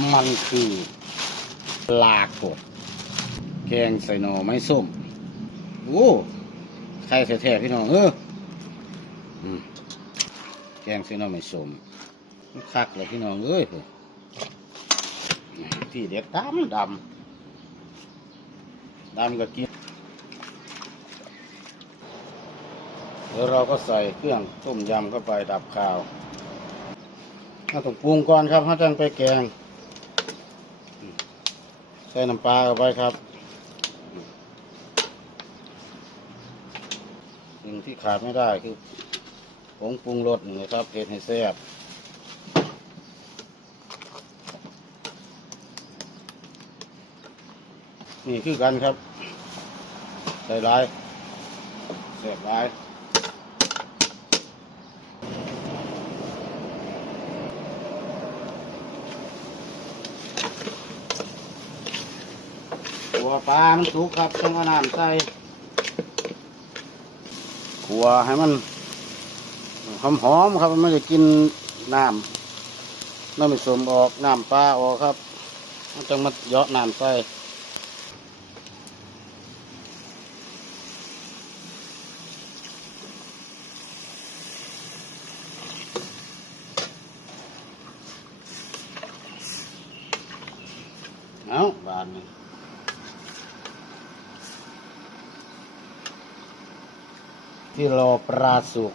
มันคือปลากดแกงใส่หน่อไม้ส้ม โอ้ใครแท้ๆพี่น้องเออแกงใส่หน่อไม้ส้มคักเลยพี่น้องเอ้ยที่เด็ดดำดำดำก็กินแล้วเราก็ใส่เครื่องต้มยำเข้าไปดับข้าวเราต้องปรุงก่อนครับเขาจังไปแกง ใส่น้ำปลาเข้าไปครับสิ่งที่ขาดไม่ได้คือผงปรุงรสนี่นะครับเผ็ดให้แซ่บนี่คือกันครับ ใส่ร้ายแซ่บร้าย ขัวปลา มันสุกครับต้องเอาน้ำใส่ขัวให้มันหอมหอมๆครับ มันไม่ได้กินน้ำน้ำไม่สมออก น้ำปลาออกครับ มันจะมาเยาะน้ำใส่เอาบานนี้ ที่รอปลาสุก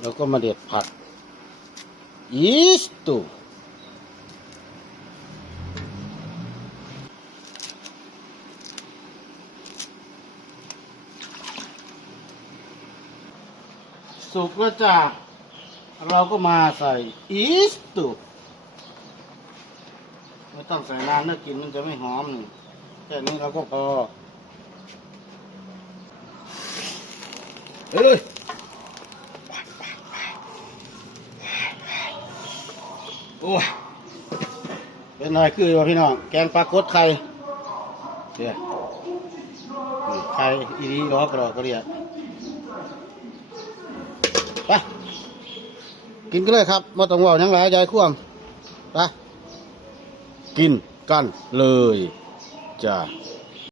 แล้วก็มาเด็ดผักอีสตูสุกแล้วจ้าเราก็มาใส่อีสตูไม่ต้องใส่นานเนะกินมันจะไม่หอมนี่แค่นี้เราก็พอ เฮ้ยโอ้ยเป็นไรคือวะพี่น้อง แกงปลากดไข่เดี๋ยวไข่อีนี้ล้อกรอกก็เรียกไปกินกันเลยครับมาต้องว่าหยังหลายใจควงไปกินกันเลยจ้า